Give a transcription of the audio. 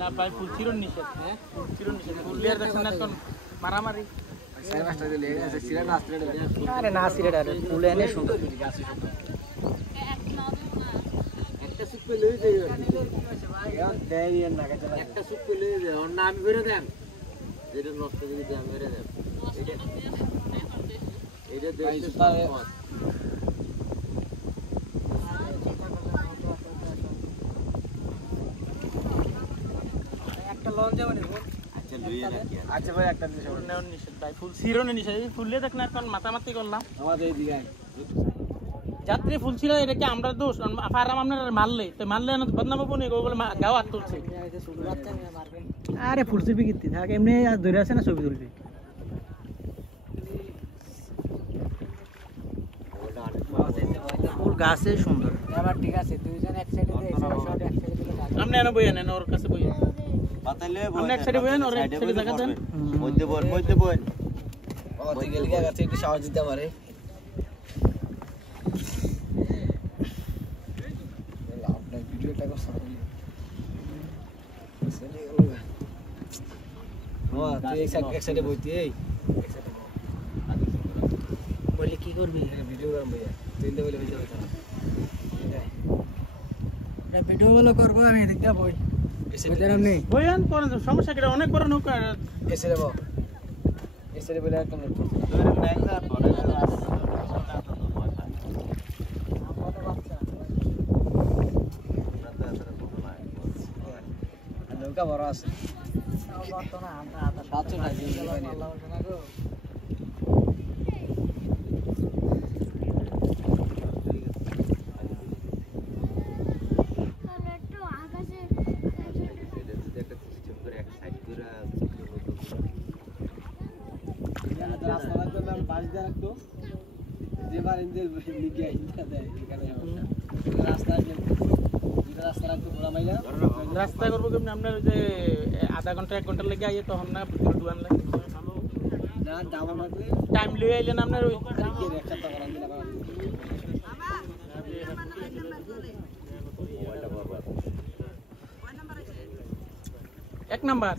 না ভাই ফুল চিরন নিষেধ হ্যাঁ ফুল চিরন নিষেধ ফুলের দেখছেন না কোন মারামারি সাড়ে 5টা দিলে আছে সিরা না সিরা আরে না সিরা আরে ফুল এনে সুন্দর গাছে সুন্দর একটা সুপ পেলে হয়ে যায় দেই না কাছে একটা সুপ পেলে হয়ে যায় অন্য আমি বেরে দেন যেটা নষ্ট যদি আমি বেরে দেন এটা দেশটা একটা লন যাবে না আচ্ছা লইয়া রাখি আচ্ছা ভাই একটা দিন ফুল নেওয়ার নিষেধ ভাই ফুল চিরন নিষেধ ফুলে দেখ না এখন মাতামাতি করলাম আমাদের এই দিকে যাত্রী ফুল ছিল এটা কি আমরা দোষ ফারাম আপনার মারলে তো মারলে না বদনাম হবো নি বলে গাও হাত তুলছে আরে ফুল ছবি কিনতে থাক এমনি ধরে আছে না ছবি তুলবি ফুল গাছে সুন্দর আবার ঠিক আছে দুইজন এক সাইডে দে শর্ট এক সাইডে দিলে আপনি এনে বই আনেন ওর কাছে বই পাতালে আপনি এক সাইডে বইয়েন ওর এক সাইডে জায়গা দেন মধ্যে বল ও দিকে লিখে গেছে একটু সাহায্য দিতে পারে আপনার ভিডিওটা কো সামনে চলে ওগা ও তুই এক সাইডে বইতি এই এক সাইডে বলি কি করবি ভিডিও করব ভাইয়া তুই ইন্দে বলে ভিডিও করতে না ভিডিও গুলো করব আমি দেখতে বই বুঝলাম নেই বইয়েন করেন সমস্যা কি অনেক বড় নৌকা এসে দেবো এসে বলে একদম নেট নৌকা বড় আছে সাতশো টাকা রাস্তা লাগবে আমি বাস দিয়ে রাখতো যেবার ইন্দের লিখে আইতা দেয় এখানে রাস্তা রাস্তা রাখতো পুরা মাইলা রাস্তা করবো কেমনি আপনার ওই যে আধা ঘন্টা 1 ঘন্টা লেগে আইয়ে তখন না ডুয়ান লাগে না দাম লাগবে টাইম লিয়ে আইলেন আপনার ওই লিখে এক সপ্তাহ করান দিলা করান এক নাম্বার